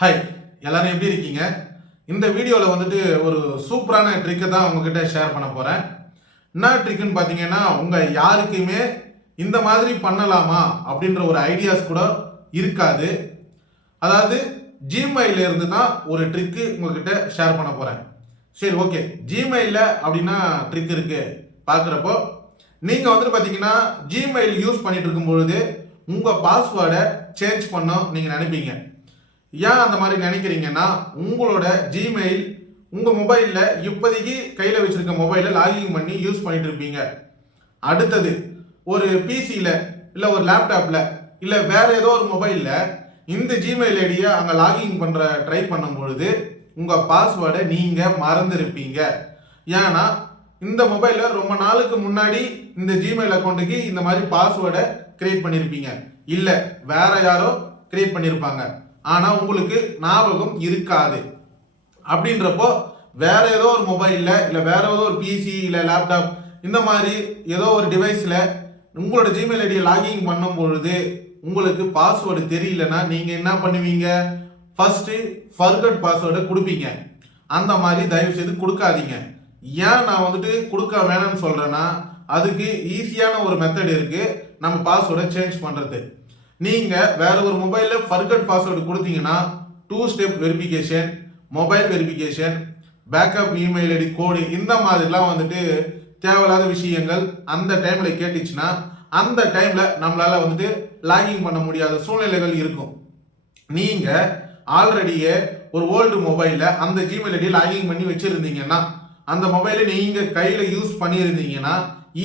Hi, எல்லாரும் எப்படி இருக்கீங்க? இந்த வீடியோவில் வந்துட்டு ஒரு சூப்பரான ட்ரிக்கை தான் உங்ககிட்ட ஷேர் பண்ண போகிறேன். என்ன ட்ரிக்குன்னு பார்த்தீங்கன்னா, உங்கள் யாருக்குமே இந்த மாதிரி பண்ணலாமா அப்படின்ற ஒரு ஐடியாஸ் கூட இருக்காது. அதாவது ஜிமெயில இருந்து தான் ஒரு ட்ரிக்கு உங்ககிட்ட ஷேர் பண்ண போகிறேன். சரி, ஓகே. ஜிமெயில அப்படின்னா ட்ரிக் இருக்கு பார்க்குறப்போ, நீங்கள் வந்துட்டு பார்த்தீங்கன்னா ஜிமெயில் யூஸ் பண்ணிட்டு இருக்கும் பொழுது உங்கள் பாஸ்வேர்டை சேஞ்ச் பண்ண நீங்கள் நினைப்பீங்க. ஏன் அந்த மாதிரி நினைக்கிறீங்கன்னா, உங்களோட ஜிமெயில் உங்கள் மொபைலில் இப்போதைக்கு கையில் வச்சுருக்க மொபைலில் லாகின் பண்ணி யூஸ் பண்ணிட்டு இருப்பீங்க. அடுத்தது ஒரு பிசியில் இல்லை ஒரு லேப்டாப்பில் இல்லை வேறு ஏதோ ஒரு மொபைலில் இந்த ஜிமெயில் ஐடியை அங்கே லாகின் பண்ணுற ட்ரை பண்ணும் பொழுது உங்கள் பாஸ்வேர்டை நீங்கள் மறந்துருப்பீங்க. ஏன்னா இந்த மொபைலில் ரொம்ப நாளுக்கு முன்னாடி இந்த ஜிமெயில் அக்கௌண்ட்டுக்கு இந்த மாதிரி பாஸ்வேர்டை கிரியேட் பண்ணியிருப்பீங்க, இல்லை வேற யாரோ கிரியேட் பண்ணியிருப்பாங்க. ஆனால் உங்களுக்கு ஞாபகம் இருக்காது. அப்படின்றப்போ வேற ஏதோ ஒரு மொபைலில் இல்லை வேற ஏதோ ஒரு பிசி இல்லை லேப்டாப் இந்த மாதிரி ஏதோ ஒரு டிவைஸில் உங்களோட ஜிமெயில் ஐடியை லாகின் பண்ணும் பொழுது உங்களுக்கு பாஸ்வேர்டு தெரியலன்னா நீங்கள் என்ன பண்ணுவீங்க? ஃபர்ஸ்ட் ஃபர்கட் பாஸ்வேர்டை கொடுப்பீங்க. அந்த மாதிரி தயவு செய்து கொடுக்காதீங்க. ஏன் நான் வந்துட்டு கொடுக்க வேணாம்னு சொல்கிறேன்னா, அதுக்கு ஈஸியான ஒரு மெத்தட் இருக்குது நம்ம பாஸ்வேர்டை சேஞ்ச் பண்ணுறது. நீங்கள் வேற ஒரு மொபைலில் ஃபர்கட் பாஸ்வேர்டு கொடுத்தீங்கன்னா 2 step verification, mobile verification, backup email ID code இந்த மாதிரிலாம் வந்துட்டு தேவையில்லாத விஷயங்கள் அந்த டைமில் கேட்டுச்சுன்னா அந்த டைமில் நம்மளால் வந்துட்டு லாகின் பண்ண முடியாத சூழ்நிலைகள் இருக்கும். நீங்கள் ஆல்ரெடியே ஒரு ஓல்டு மொபைலில் அந்த ஜிமெயில் ஐடி லாகின் பண்ணி வச்சுருந்தீங்கன்னா, அந்த மொபைலை நீங்கள் கையில் யூஸ் பண்ணியிருந்தீங்கன்னா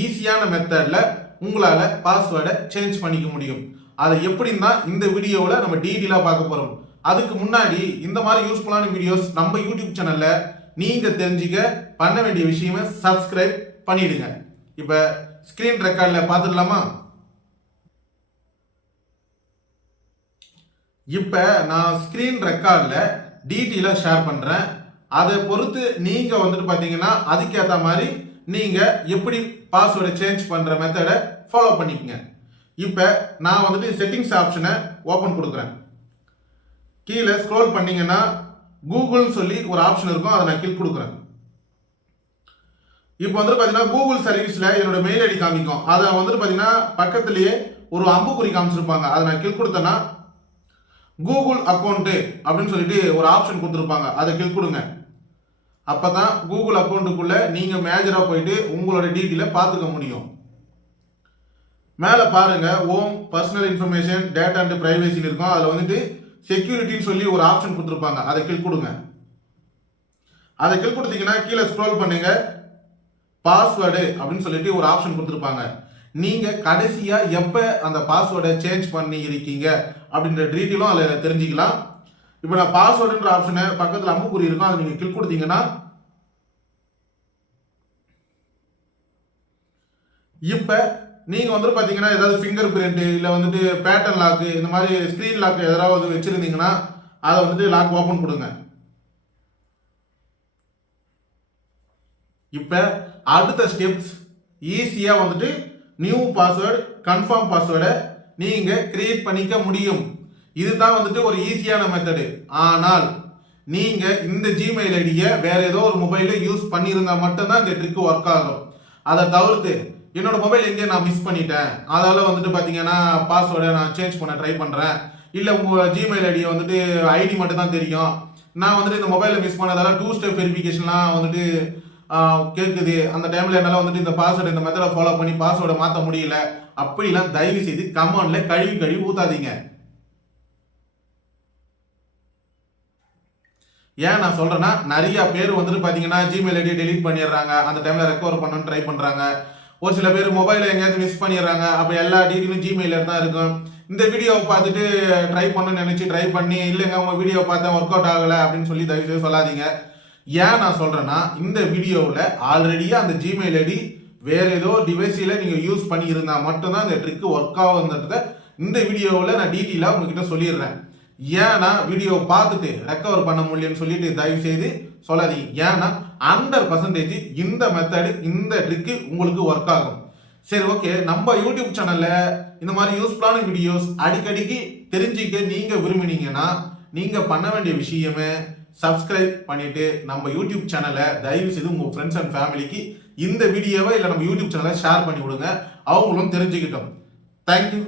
ஈஸியான மெத்தடில் உங்களால் பாஸ்வேர்டை சேஞ்ச் பண்ணிக்க முடியும். அதை எப்படின்னா இந்த வீடியோவில் நம்ம டீட்டெயிலாக பார்க்க போகிறோம். அதுக்கு முன்னாடி இந்த மாதிரி யூஸ்ஃபுல்லான வீடியோஸ் நம்ம யூடியூப் சேனலில் நீங்கள் தெரிஞ்சுக்க பண்ண வேண்டிய விஷயமே சப்ஸ்கிரைப் பண்ணிடுங்க. இப்போ ஸ்க்ரீன் ரெக்கார்டில் பார்த்துடலாமா? இப்போ நான் ஸ்க்ரீன் ரெக்கார்டில் டீட்டெயிலாக ஷேர் பண்ணுறேன். அதை பொறுத்து நீங்கள் வந்துட்டு பார்த்தீங்கன்னா அதுக்கேற்ற மாதிரி நீங்கள் எப்படி பாஸ்வேர்டை சேஞ்ச் பண்ணுற மெத்தடை ஃபாலோ பண்ணிக்கங்க. இப்போ நான் வந்துட்டு செட்டிங்ஸ் ஆப்ஷனை ஓப்பன் கொடுக்குறேன். கீழே ஸ்க்ரோல் பண்ணிங்கன்னா கூகுள்னு சொல்லி ஒரு ஆப்ஷன் இருக்கும், அதை நான் கிளிக் கொடுக்குறேன். இப்போ வந்துட்டு பார்த்தீங்கன்னா கூகுள் சர்வீஸில் என்னோட மெயில் ஐடி காமிக்கும். அதை வந்துட்டு பார்த்தீங்கன்னா பக்கத்துலேயே ஒரு அம்புக்குறி காமிச்சிருப்பாங்க. அதை நான் கிளிக் கொடுத்தேன்னா கூகுள் அக்கௌண்ட்டு அப்படின்னு சொல்லிட்டு ஒரு ஆப்ஷன் கொடுத்துருப்பாங்க, அதை கிளிக் கொடுங்க. அப்போ தான் கூகுள் அக்கௌண்ட்டுக்குள்ளே நீங்கள் மேஜராக போயிட்டு உங்களோட டீட்டெயிலை பார்த்துக்க முடியும். மேலே பாருங்க, ஓம் பர்சனல் இன்ஃபர்மேஷன் டேட்டா அண்ட் பிரைவேசின்னு இருக்கும். அதில் வந்துட்டு செக்யூரிட்டின்னு சொல்லி ஒரு ஆப்ஷன் கொடுத்துருப்பாங்க, அதை கிளிக் கொடுங்க. அதை கிளிக் கொடுத்தீங்கன்னா கீழே ஸ்க்ரோல் பண்ணுங்க, பாஸ்வேர்டு அப்படின்னு சொல்லிட்டு ஒரு ஆப்ஷன் கொடுத்துருப்பாங்க. நீங்கள் கடைசியாக எப்போ அந்த பாஸ்வேர்டை சேஞ்ச் பண்ணி இருக்கீங்க அப்படின்ற டீட்டெயிலும் அதில் தெரிஞ்சுக்கலாம். இப்போ நான் பாஸ்வேர்டுன்ற ஆப்ஷனை பக்கத்தில் அம்புக்குறி இருக்கும், அதை நீங்கள் கிளிக் கொடுத்தீங்கன்னா இப்போ நீங்கள் வந்துட்டு பார்த்தீங்கன்னா ஏதாவது ஃபிங்கர் பிரிண்ட்டு இல்லை வந்துட்டு பேட்டர்ன் லாக்கு இந்த மாதிரி ஸ்க்ரீன் லாக் எதாவது வச்சுருந்தீங்கன்னா அதை வந்துட்டு லாக் ஓப்பன் கொடுங்க. இப்போ அடுத்த ஸ்டெப்ஸ் ஈஸியாக வந்துட்டு நியூ பாஸ்வேர்டு கன்ஃபார்ம் பாஸ்வேர்டை நீங்கள் கிரியேட் பண்ணிக்க முடியும். இதுதான் வந்துட்டு ஒரு ஈஸியான மெத்தடு. ஆனால் நீங்கள் இந்த ஜிமெயில் ஐடியை வேற ஏதோ ஒரு மொபைலில் யூஸ் பண்ணியிருந்தால் மட்டும்தான் இந்த ட்ரிக் ஒர்க் ஆகும். அதை தவிர்த்து என்னோட மொபைல் எங்கேயும் நான் மிஸ் பண்ணிட்டேன், அதால் வந்துட்டு பார்த்தீங்கன்னா பாஸ்வேர்டை நான் சேஞ்ச் பண்ண ட்ரை பண்ணுறேன், இல்லை உங்கள் ஜிமெயில் ஐடியை வந்துட்டு ஐடி மட்டும் தான் தெரியும், நான் வந்துட்டு இந்த மொபைலில் மிஸ் பண்ணதால 2 ஸ்டெப் வெரிஃபிகேஷன்லாம் வந்துட்டு கேட்குது, அந்த டைமில் என்னால் வந்துட்டு இந்த பாஸ்வேர்டு இந்த மெத்தடை ஃபாலோ பண்ணி பாஸ்வேர்டை மாற்ற முடியல, அப்படிலாம் தயவு செய்து கமெண்ட்ல கழுவி ஊற்றாதீங்க. ஏன் நான் சொல்கிறேன்னா, நிறைய பேர் வந்துட்டு பார்த்தீங்கன்னா ஜிமெயில் ஐடியை டெலீட் பண்ணிடுறாங்க, அந்த டைமில் ரெக்கவர் பண்ணணும்னு ட்ரை பண்ணுறாங்க. ஒரு சில பேர் மொபைலில் எங்கேயாவது மிஸ் பண்ணிடுறாங்க, அப்போ எல்லா டீட்டெயிலும் ஜிமெயிலில் தான் இருக்கும். இந்த வீடியோவை பார்த்துட்டு ட்ரை பண்ணணும்னு நினச்சி ட்ரை பண்ணி இல்லைங்க உங்கள் வீடியோவை பார்த்தா ஒர்க் அவுட் ஆகலை அப்படின்னு சொல்லி தயவுசெய்து சொல்லாதீங்க. ஏன் நான் சொல்கிறேன்னா, இந்த வீடியோவில் ஆல்ரெடியாக அந்த ஜிமெயில் ஐடி வேறு ஏதோ டிவைஸில் நீங்கள் யூஸ் பண்ணியிருந்தால் மட்டும்தான் இந்த ட்ரிக்கு ஒர்க் ஆகுன்றத இந்த வீடியோவில் நான் டீட்டெயிலாக உங்ககிட்ட சொல்லிடுறேன். ஏன்னா வீடியோ பார்த்துட்டு ரெக்கவர் பண்ண முடியலன்னு சொல்லிட்டு தயவு செய்து சொல்லாதீங்க. ஏன்னா 100% இந்த மெத்தடு இந்த ட்ரிக்கு உங்களுக்கு ஒர்க் ஆகும். சரி, ஓகே. நம்ம யூடியூப் சேனல்ல இந்த மாதிரி யூஸ்ஃபுல்லான வீடியோஸ் அடிக்கடிக்கு தெரிஞ்சுக்க நீங்க விரும்பினீங்கன்னா நீங்கள் பண்ண வேண்டிய விஷயமே சப்ஸ்கிரைப் பண்ணிட்டு நம்ம யூடியூப் சேனலை தயவு செய்து உங்கள் ஃப்ரெண்ட்ஸ் அண்ட் ஃபேமிலிக்கு இந்த வீடியோவை இல்லை நம்ம யூடியூப் சேனலை ஷேர் பண்ணி விடுங்க, அவங்களும் தெரிஞ்சுக்கிட்டோம். தேங்க்யூ.